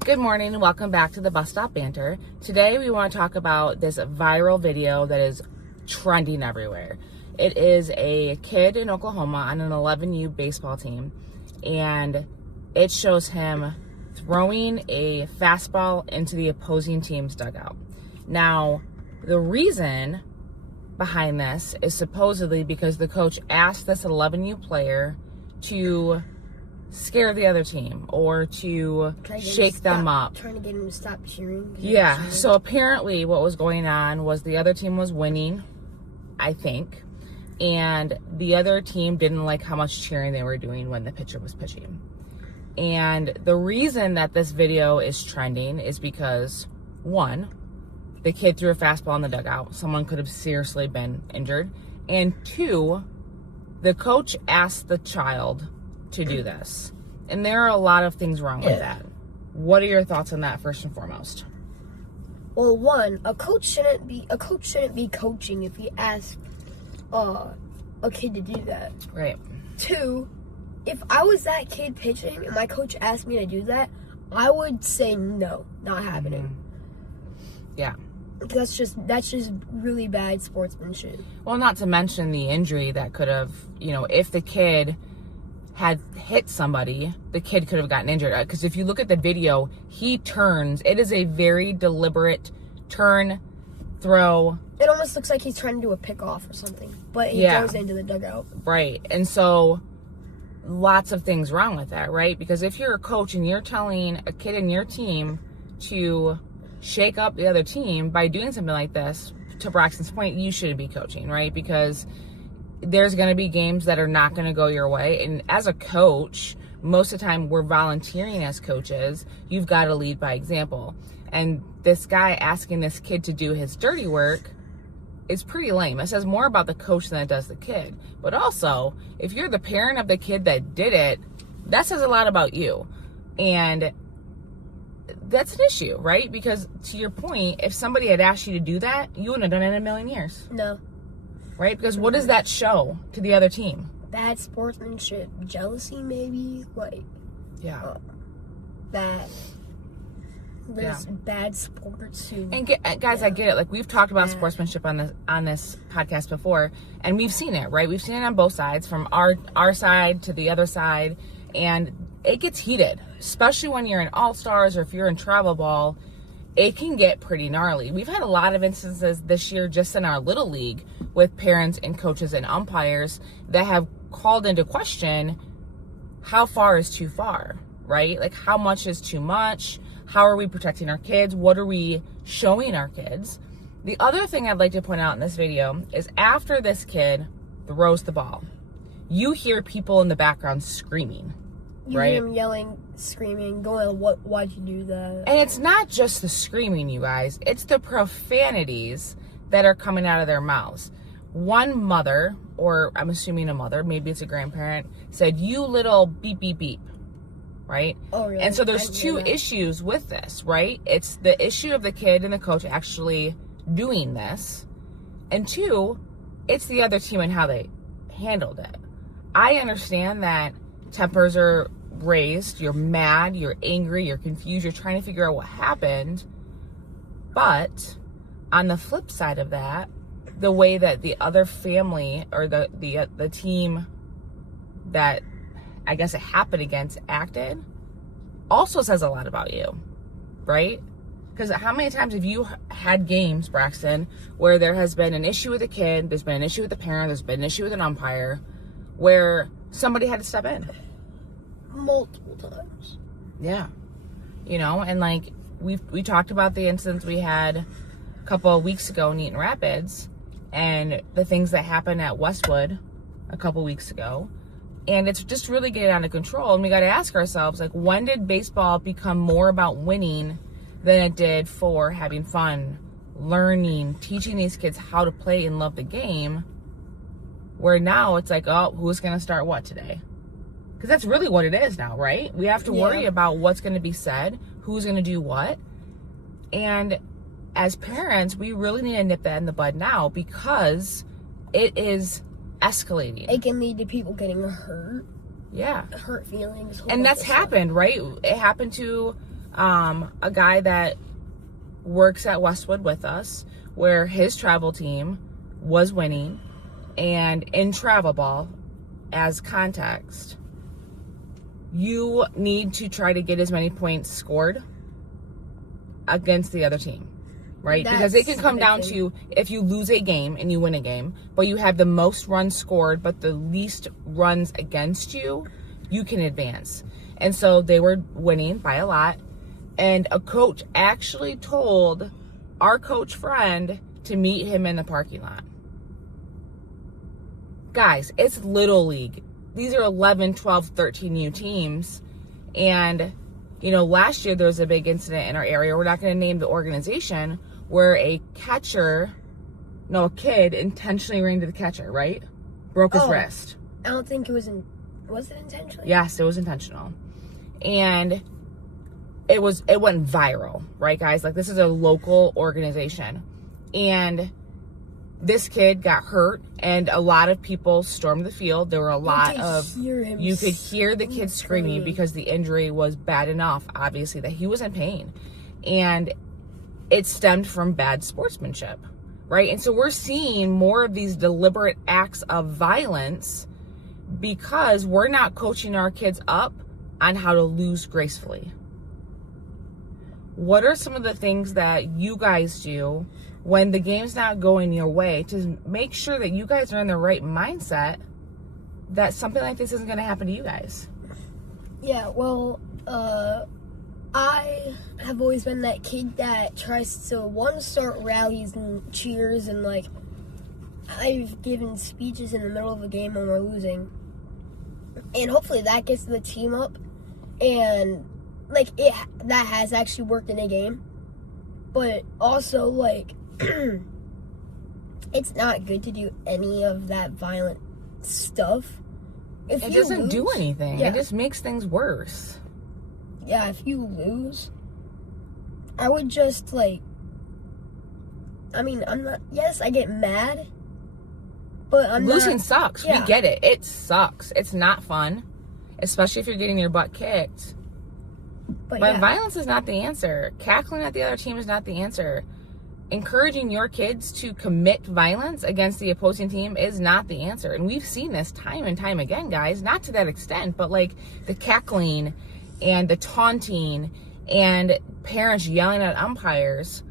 Good morning and welcome back to the Bus Stop Banter. Today we want to talk about this viral video that is trending everywhere. It is a kid in Oklahoma on an 11U baseball team, and it shows him throwing a fastball into the opposing team's dugout. Now, the reason behind this is supposedly because the coach asked this 11U player to scare the other team or to shake them up. Trying to get him to stop cheering. Yeah, so apparently what was going on was the other team was winning, I think, and the other team didn't like how much cheering they were doing when the pitcher was pitching. And the reason that this video is trending is because, one, the kid threw a fastball in the dugout. Someone could have seriously been injured. And two, the coach asked the child to do this. And there are a lot of things wrong with that. What are your thoughts on that, first and foremost? Well, one, a coach shouldn't be coaching if he asks a kid to do that. Right. Two, if I was that kid pitching and my coach asked me to do that, I would say no, not happening. Mm-hmm. Yeah. That's just really bad sportsmanship. Well, not to mention the injury that could have, if the kid had hit somebody, the kid could have gotten injured. Because if you look at the video, he turns. It is a very deliberate turn, throw. It almost looks like he's trying to do a pickoff or something, but he goes into the dugout. Right. And so lots of things wrong with that, right? Because if you're a coach and you're telling a kid in your team to shake up the other team by doing something like this, to Braxton's point, you shouldn't be coaching, right? Because there's going to be games that are not going to go your way. And as a coach, most of the time we're volunteering as coaches. You've got to lead by example. And this guy asking this kid to do his dirty work is pretty lame. It says more about the coach than it does the kid. But also, if you're the parent of the kid that did it, that says a lot about you. And that's an issue, right? Because to your point, if somebody had asked you to do that, you wouldn't have done it in a million years. No. Right? Because what does that show to the other team? Bad sportsmanship, jealousy, maybe. Bad. There's bad sports too. And guys, I get it. Like, we've talked about sportsmanship on this podcast before, and we've seen it, right? We've seen it on both sides, from our side to the other side, and it gets heated, especially when you're in All-Stars or if you're in travel ball. It can get pretty gnarly. We've had a lot of instances this year just in our little league with parents and coaches and umpires that have called into question how far is too far, right? Like, how much is too much? How are we protecting our kids? What are we showing our kids? The other thing I'd like to point out in this video is after this kid throws the ball, you hear people in the background screaming. You hear them yelling, screaming, going, why'd you do that? And it's not just the screaming, you guys. It's the profanities that are coming out of their mouths. One mother, or I'm assuming a mother, maybe it's a grandparent, said, "You little beep, beep, beep." Right? Oh, really? And so there's two issues with this, right? It's the issue of the kid and the coach actually doing this. And two, it's the other team and how they handled it. I understand that tempers are raised, you're mad, you're angry, you're confused, you're trying to figure out what happened. But on the flip side of that, the way that the other family or the team that I guess it happened against acted also says a lot about you, right? Because how many times have you had games, Braxton, where there has been an issue with a kid, there's been an issue with the parent, there's been an issue with an umpire, where somebody had to step in? Multiple times. Yeah. And like we talked about the incidents we had a couple of weeks ago in Eaton Rapids and the things that happened at Westwood a couple weeks ago. And it's just really getting out of control. And we got to ask ourselves, like, when did baseball become more about winning than it did for having fun, learning, teaching these kids how to play and love the game? Where now it's like, oh, who's going to start what today? Because that's really what it is now, right? We have to worry about what's going to be said, who's going to do what. And as parents, we really need to nip that in the bud now, because it is escalating. It can lead to people getting hurt. Yeah. Hurt feelings. And that's happened, right? It happened to a guy that works at Westwood with us, where his travel team was winning, and in travel ball, as context, you need to try to get as many points scored against the other team, right? Because it can come down to if you lose a game and you win a game, but you have the most runs scored but the least runs against you, you can advance. And so they were winning by a lot, and a coach actually told our coach friend to meet him in the parking lot. Guys, it's Little League. These are 11, 12, 13U teams. And, you know, last year there was a big incident in our area. We're not going to name the organization, where a kid intentionally ran to the catcher, right? Broke his wrist. I don't think it was it intentional? Yes, it was intentional. And it went viral, right, guys? Like, this is a local organization. And this kid got hurt, and a lot of people stormed the field. There were a lot of... You could hear the kid screaming because the injury was bad enough, obviously, that he was in pain. And it stemmed from bad sportsmanship, right? And so we're seeing more of these deliberate acts of violence because we're not coaching our kids up on how to lose gracefully. What are some of the things that you guys do when the game's not going your way to make sure that you guys are in the right mindset that something like this isn't going to happen to you guys? Yeah, well, I have always been that kid that tries to, start rallies and cheers, and, like, I've given speeches in the middle of a game when we're losing. And hopefully that gets the team up, and, like, that has actually worked in a game. But also, like, it's not good to do any of that violent stuff. If it doesn't do anything. Yeah. It just makes things worse. Yeah, if you lose, I would just, like, yes, I get mad, but Losing sucks. Yeah. We get it. It sucks. It's not fun, especially if you're getting your butt kicked. But violence is not the answer. Cackling at the other team is not the answer. Encouraging your kids to commit violence against the opposing team is not the answer. And we've seen this time and time again, guys. Not to that extent, but, like, the cackling and the taunting and parents yelling at umpires.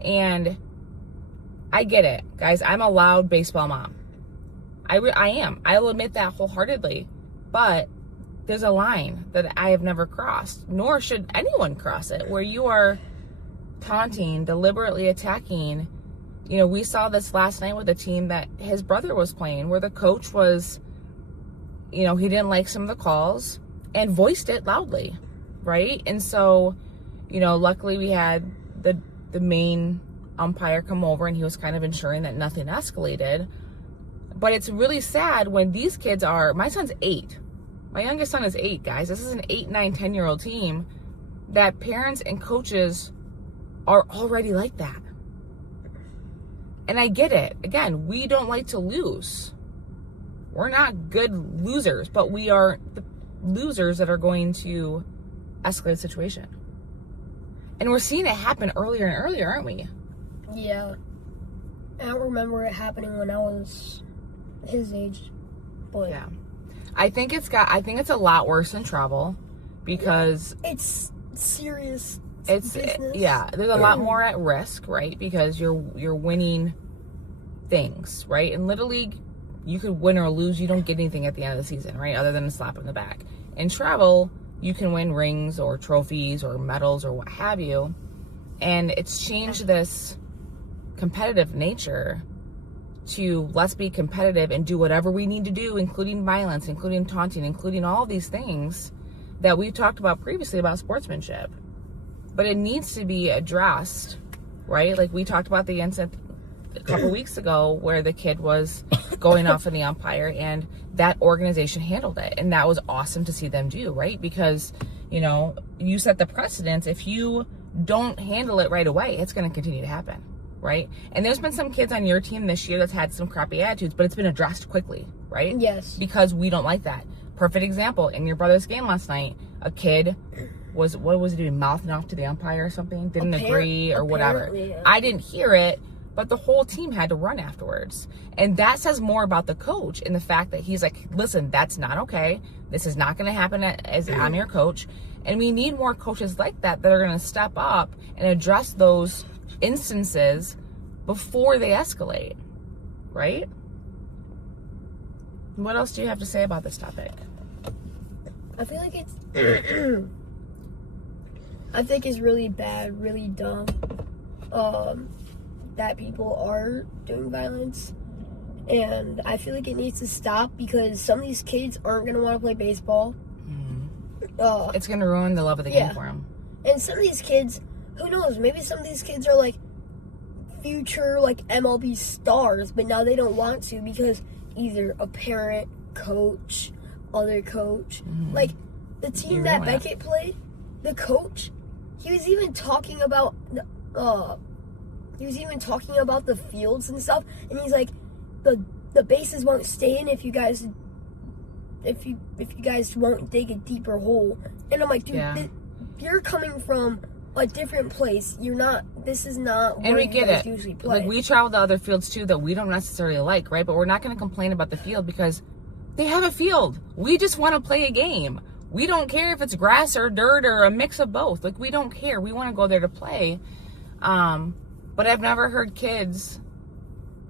And I get it, guys. I'm a loud baseball mom. I am. I will admit that wholeheartedly. But there's a line that I have never crossed, nor should anyone cross it, where you are taunting, deliberately attacking. You know, we saw this last night with a team that his brother was playing, where the coach was, you know, he didn't like some of the calls and voiced it loudly, right? And so, you know, luckily we had the main umpire come over, and he was kind of ensuring that nothing escalated. But it's really sad when these kids are, my son's 8. My youngest son is 8, guys. This is an 8, 9, 10-year-old team that parents and coaches are already like that. And I get it. Again, we don't like to lose. We're not good losers, but we are the losers that are going to escalate the situation. And we're seeing it happen earlier and earlier, aren't we? Yeah. I don't remember it happening when I was his age. But yeah. I think it's a lot worse than travel because it's serious. There's a lot more at risk, right? Because you're winning things, right? In Little League, you could win or lose. You don't get anything at the end of the season, right? Other than a slap in the back. In travel, you can win rings or trophies or medals or what have you. And it's changed this competitive nature to let's be competitive and do whatever we need to do, including violence, including taunting, including all these things that we've talked about previously about sportsmanship. But it needs to be addressed, right? Like we talked about the incident a couple weeks ago where the kid was going off on the umpire, and that organization handled it. And that was awesome to see them do, right? Because, you know, you set the precedence. If you don't handle it right away, it's going to continue to happen, right? And there's been some kids on your team this year that's had some crappy attitudes, but it's been addressed quickly, right? Yes. Because we don't like that. Perfect example, in your brother's game last night, a kid what was he doing, mouthing off to the umpire or something, didn't agree or whatever. Yeah. I didn't hear it, but the whole team had to run afterwards. And that says more about the coach and the fact that he's like, listen, that's not okay. This is not going to happen as I'm your coach. And we need more coaches like that are going to step up and address those instances before they escalate, right? What else do you have to say about this topic? I feel like it's I think it's really bad, really dumb that people are doing violence, and I feel like it needs to stop because some of these kids aren't going to want to play baseball. It's going to ruin the love of the game for them. And some of these kids, who knows, maybe some of these kids are like future like MLB stars, but now they don't want to because either a parent, coach, other coach, like the team that Beckett played, the coach, he was even talking about the fields and stuff, and he's like, the bases won't stay in if you guys won't dig a deeper hole. And I'm like, dude, you're coming from a different place. This is not where we get it. Usually play. Like, we travel to other fields too that we don't necessarily like, right? But we're not going to complain about the field because they have a field. We just want to play a game. We don't care if it's grass or dirt or a mix of both. Like, we don't care. We want to go there to play. But I've never heard kids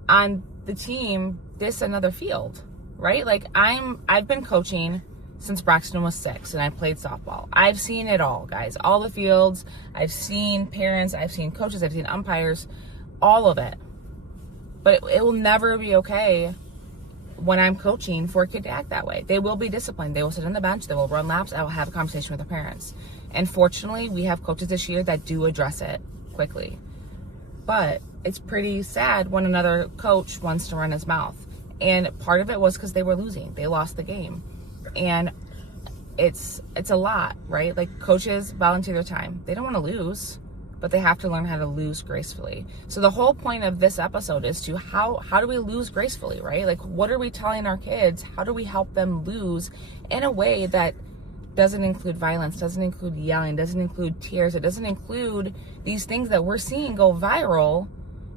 on the team diss another field, right? Like, I've been coaching since Braxton was 6, and I played softball. I've seen it all, guys. All the fields. I've seen parents. I've seen coaches. I've seen umpires. All of it. But it will never be okay when I'm coaching for a kid to act that way. They will be disciplined. They will sit on the bench. They will run laps. I will have a conversation with the parents. And fortunately, we have coaches this year that do address it quickly. But it's pretty sad when another coach wants to run his mouth. And part of it was because they were losing. They lost the game. And it's a lot, right? Like, coaches volunteer their time. They don't want to lose, but they have to learn how to lose gracefully. So the whole point of this episode is to how do we lose gracefully, right? Like, what are we telling our kids? How do we help them lose in a way that doesn't include violence, doesn't include yelling, doesn't include tears, it doesn't include these things that we're seeing go viral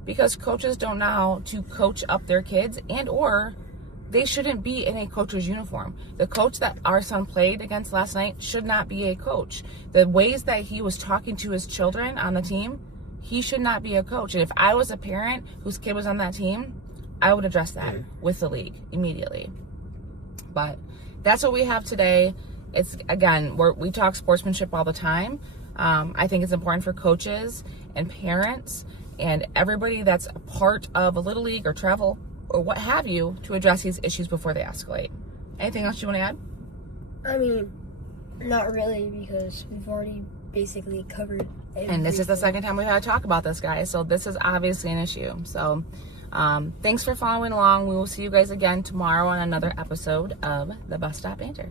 because coaches don't know how to coach up their kids, and or they shouldn't be in a coach's uniform. The coach that our son played against last night should not be a coach. The ways that he was talking to his children on the team, he should not be a coach. And if I was a parent whose kid was on that team, I would address that with the league immediately. But that's what we have today. It's, again, we talk sportsmanship all the time. I think it's important for coaches and parents and everybody that's a part of a little league or travel or what have you to address these issues before they escalate. Anything else you want to add? I mean, not really, because we've already basically covered everything. And this is the second time we've had to talk about this, guys, so this is obviously an issue. So thanks for following along. We will see you guys again tomorrow on another episode of the Bus Stop Banter.